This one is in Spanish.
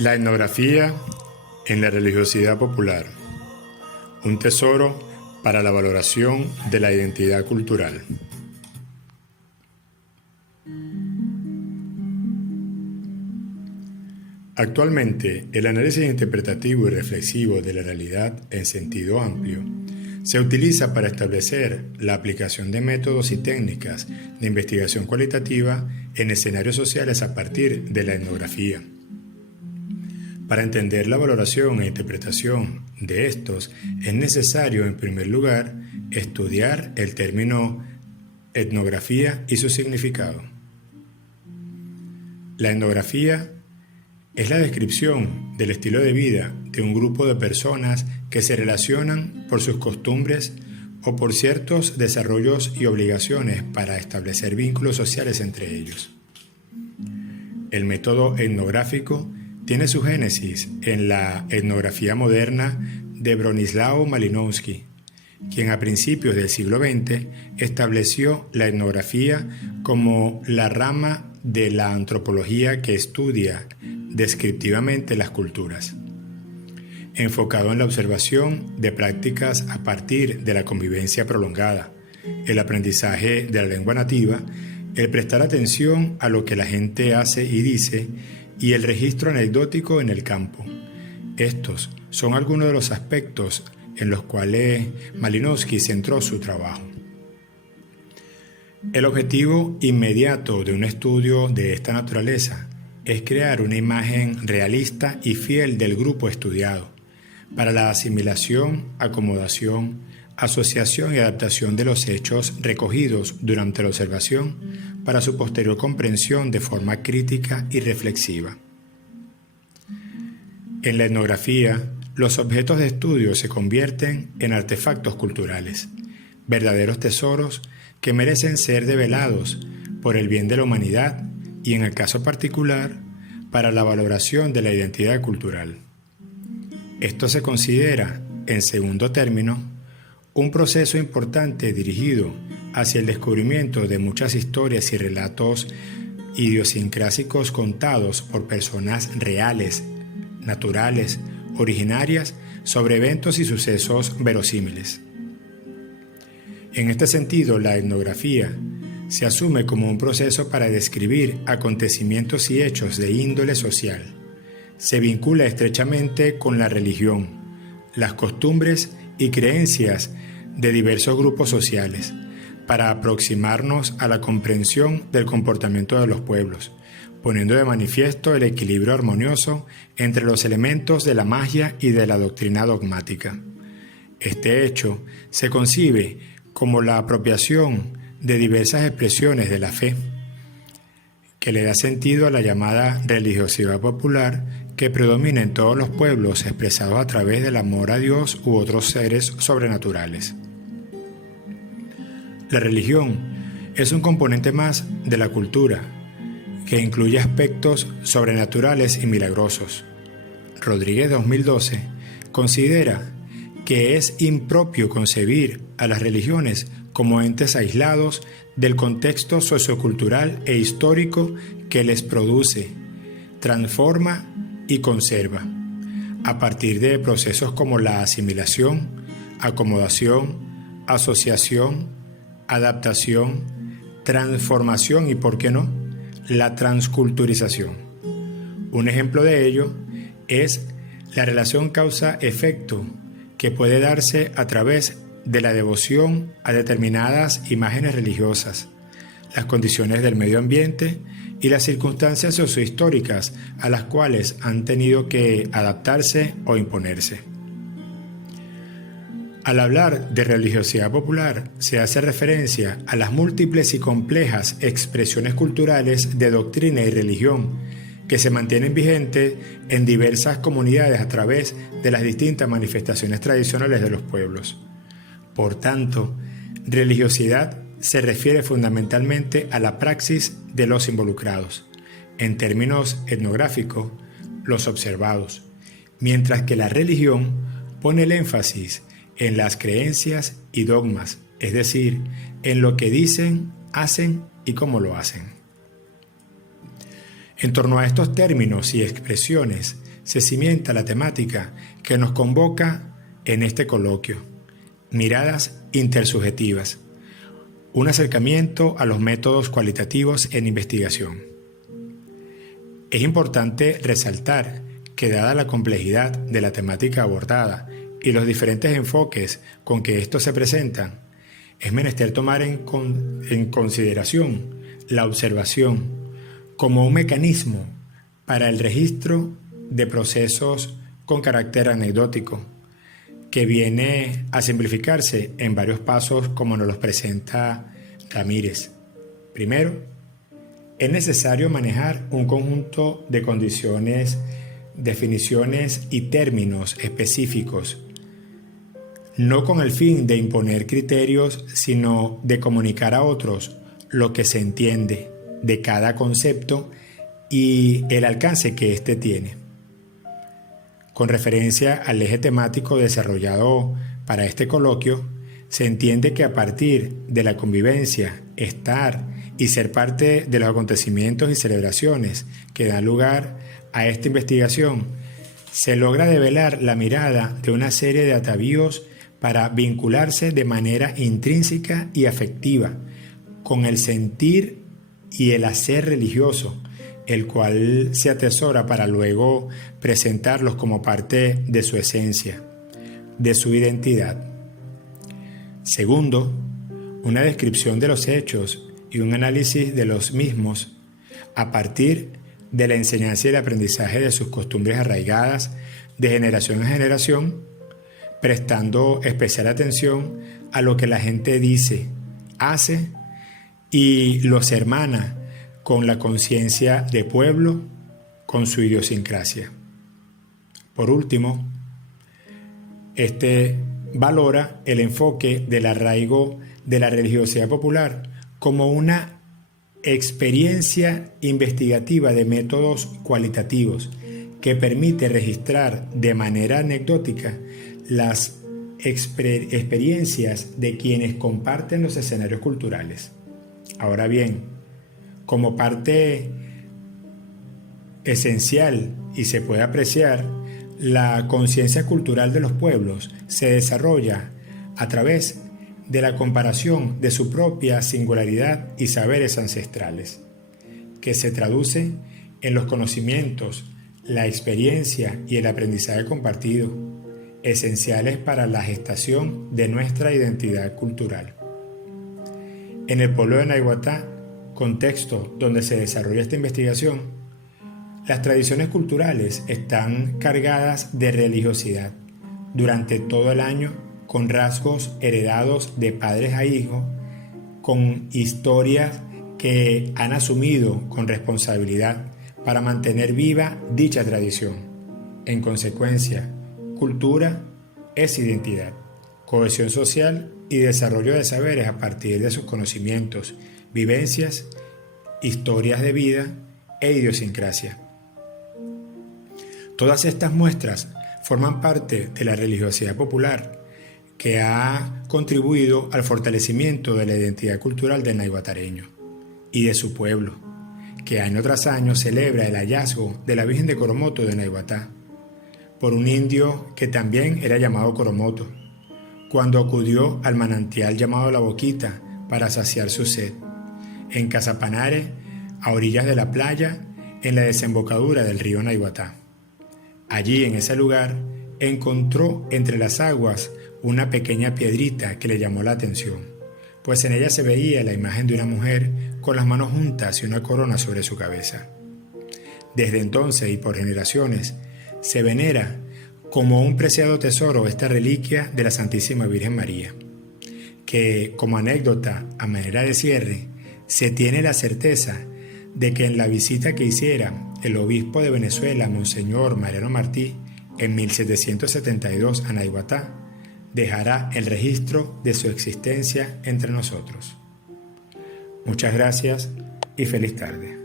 La etnografía en la religiosidad popular, un tesoro para la valoración de la identidad cultural. Actualmente, el análisis interpretativo y reflexivo de la realidad en sentido amplio se utiliza para establecer la aplicación de métodos y técnicas de investigación cualitativa en escenarios sociales a partir de la etnografía. Para entender la valoración e interpretación de estos, es necesario, en primer lugar, estudiar el término etnografía y su significado. La etnografía es la descripción del estilo de vida de un grupo de personas que se relacionan por sus costumbres o por ciertos desarrollos y obligaciones para establecer vínculos sociales entre ellos. El método etnográfico tiene su génesis en la etnografía moderna de Bronislaw Malinowski, quien a principios del siglo XX estableció la etnografía como la rama de la antropología que estudia descriptivamente las culturas, enfocado en la observación de prácticas a partir de la convivencia prolongada, el aprendizaje de la lengua nativa, el prestar atención a lo que la gente hace y dice, y el registro anecdótico en el campo. Estos son algunos de los aspectos en los cuales Malinowski centró su trabajo. El objetivo inmediato de un estudio de esta naturaleza es crear una imagen realista y fiel del grupo estudiado, para la asimilación, acomodación, asociación y adaptación de los hechos recogidos durante la observación para su posterior comprensión de forma crítica y reflexiva. En la etnografía, los objetos de estudio se convierten en artefactos culturales, verdaderos tesoros que merecen ser develados por el bien de la humanidad y, en el caso particular, para la valoración de la identidad cultural. Esto se considera, en segundo término, un proceso importante dirigido hacia el descubrimiento de muchas historias y relatos idiosincrásicos contados por personas reales, naturales, originarias, sobre eventos y sucesos verosímiles. En este sentido, la etnografía se asume como un proceso para describir acontecimientos y hechos de índole social. Se vincula estrechamente con la religión, las costumbres y creencias de diversos grupos sociales, para aproximarnos a la comprensión del comportamiento de los pueblos, poniendo de manifiesto el equilibrio armonioso entre los elementos de la magia y de la doctrina dogmática. Este hecho se concibe como la apropiación de diversas expresiones de la fe, que le da sentido a la llamada religiosidad popular que predomina en todos los pueblos, expresado a través del amor a Dios u otros seres sobrenaturales. La religión es un componente más de la cultura, que incluye aspectos sobrenaturales y milagrosos. Rodríguez 2012 considera que es impropio concebir a las religiones como entes aislados del contexto sociocultural e histórico que les produce, transforma y conserva, a partir de procesos como la asimilación, acomodación, asociación, adaptación, transformación y, ¿por qué no?, la transculturización. Un ejemplo de ello es la relación causa-efecto que puede darse a través de la devoción a determinadas imágenes religiosas, las condiciones del medio ambiente y las circunstancias sociohistóricas a las cuales han tenido que adaptarse o imponerse. Al hablar de religiosidad popular, se hace referencia a las múltiples y complejas expresiones culturales de doctrina y religión que se mantienen vigentes en diversas comunidades a través de las distintas manifestaciones tradicionales de los pueblos. Por tanto, religiosidad se refiere fundamentalmente a la praxis de los involucrados, en términos etnográficos, los observados, mientras que la religión pone el énfasis en las creencias y dogmas, es decir, en lo que dicen, hacen y cómo lo hacen. En torno a estos términos y expresiones se cimienta la temática que nos convoca en este coloquio: miradas intersubjetivas, un acercamiento a los métodos cualitativos en investigación. Es importante resaltar que, dada la complejidad de la temática abordada y los diferentes enfoques con que estos se presentan, es menester tomar en consideración la observación como un mecanismo para el registro de procesos con carácter anecdótico, que viene a simplificarse en varios pasos como nos los presenta Ramírez. Primero, es necesario manejar un conjunto de condiciones, definiciones y términos específicos, no con el fin de imponer criterios, sino de comunicar a otros lo que se entiende de cada concepto y el alcance que éste tiene. Con referencia al eje temático desarrollado para este coloquio, se entiende que a partir de la convivencia, estar y ser parte de los acontecimientos y celebraciones que dan lugar a esta investigación, se logra develar la mirada de una serie de atavíos para vincularse de manera intrínseca y afectiva con el sentir y el hacer religioso, el cual se atesora para luego presentarlos como parte de su esencia, de su identidad. Segundo, una descripción de los hechos y un análisis de los mismos a partir de la enseñanza y el aprendizaje de sus costumbres arraigadas de generación en generación, prestando especial atención a lo que la gente dice, hace y los hermana con la conciencia de pueblo, con su idiosincrasia. Por último, valora el enfoque del arraigo de la religiosidad popular como una experiencia investigativa de métodos cualitativos que permite registrar de manera anecdótica las experiencias de quienes comparten los escenarios culturales. Ahora bien, como parte esencial y se puede apreciar, la conciencia cultural de los pueblos se desarrolla a través de la comparación de su propia singularidad y saberes ancestrales, que se traduce en los conocimientos, la experiencia y el aprendizaje compartido, esenciales para la gestación de nuestra identidad cultural. En el pueblo de Naiguatá, contexto donde se desarrolla esta investigación, las tradiciones culturales están cargadas de religiosidad durante todo el año, con rasgos heredados de padres a hijos, con historias que han asumido con responsabilidad para mantener viva dicha tradición. En consecuencia, cultura es identidad, cohesión social y desarrollo de saberes a partir de sus conocimientos, vivencias, historias de vida e idiosincrasia. Todas estas muestras forman parte de la religiosidad popular, que ha contribuido al fortalecimiento de la identidad cultural del naiguatareño y de su pueblo, que año tras año celebra el hallazgo de la Virgen de Coromoto de Naiguatá, por un indio que también era llamado Coromoto, cuando acudió al manantial llamado La Boquita para saciar su sed, en Casapanare, a orillas de la playa, en la desembocadura del río Naiguatá. Allí, en ese lugar, encontró entre las aguas una pequeña piedrita que le llamó la atención, pues en ella se veía la imagen de una mujer con las manos juntas y una corona sobre su cabeza. Desde entonces y por generaciones, se venera como un preciado tesoro esta reliquia de la Santísima Virgen María, que, como anécdota a manera de cierre, se tiene la certeza de que en la visita que hiciera el obispo de Venezuela, Monseñor Mariano Martí, en 1772 a Naiguatá, dejará el registro de su existencia entre nosotros. Muchas gracias y feliz tarde.